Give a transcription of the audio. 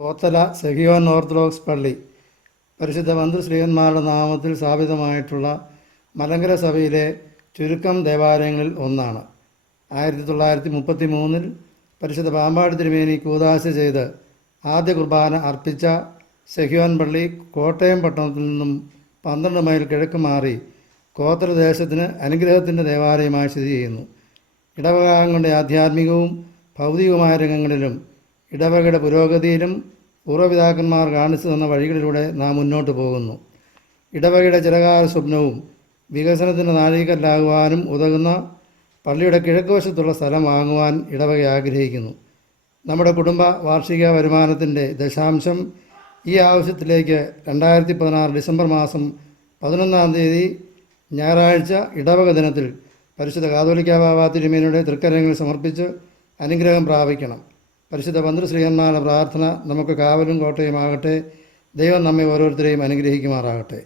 പോത്തല Sehion orthodox പള്ളി പരിശുദ്ധ മന്ത്രിശ്രീയന്മാരുടെ നാമത്തിൽ സ്ഥാപിതമായിട്ടുള്ള മലങ്കര സഭയിലെ ചുരുക്കം ദേവാലയങ്ങളിൽ ഒന്നാണ്. 1933 പരിശുദ്ധ പാമ്പാടി തിരുമേനി കൂദാശ ചെയ്ത് ആദ്യ കുർബാന അർപ്പിച്ച സെഹിയോൻ പള്ളി കോട്ടയം പട്ടണത്തിൽ നിന്നും 12 മൈൽ കിഴക്ക് മാറി ഗോത്രദേശത്തിന് അനുഗ്രഹത്തിൻ്റെ ദേവാലയമായി സ്ഥിതി ചെയ്യുന്നു. ഇടവകാംഗങ്ങളുടെ ആധ്യാത്മികവും ഭൗതികവുമായ രംഗങ്ങളിലും ഇടവകയുടെ പുരോഗതിയിലും പൂർവ്വപിതാക്കന്മാർ കാണിച്ചു തന്ന വഴികളിലൂടെ നാം മുന്നോട്ട് പോകുന്നു. ഇടവകയുടെ ചിരകാല സ്വപ്നവും വികസനത്തിൻ്റെ നാഴികക്കല്ലാകുവാനും ഉതകുന്ന പള്ളിയുടെ കിഴക്കുവശത്തുള്ള സ്ഥലം വാങ്ങുവാൻ ഇടവക ആഗ്രഹിക്കുന്നു. നമ്മുടെ കുടുംബ വാർഷിക വരുമാനത്തിൻ്റെ ദശാംശം ഈ ആവശ്യത്തിലേക്ക് 2016 ഡിസംബർ മാസം 11-ാം തീയതി ഞായറാഴ്ച ഇടവക ദിനത്തിൽ പരിശുദ്ധ കാതോലിക്ക ബാബ തിരുമേനിയുടെ തൃക്കരങ്ങളിൽ സമർപ്പിച്ച് അനുഗ്രഹം പ്രാപിക്കണം. പരിശുദ്ധ മന്ത്രിശ്രീയന്മാരുടെ പ്രാർത്ഥന നമുക്ക് കാവലും കോട്ടയുമാകട്ടെ. ദൈവം നമ്മെ ഓരോരുത്തരെയും അനുഗ്രഹിക്കുമാറാകട്ടെ.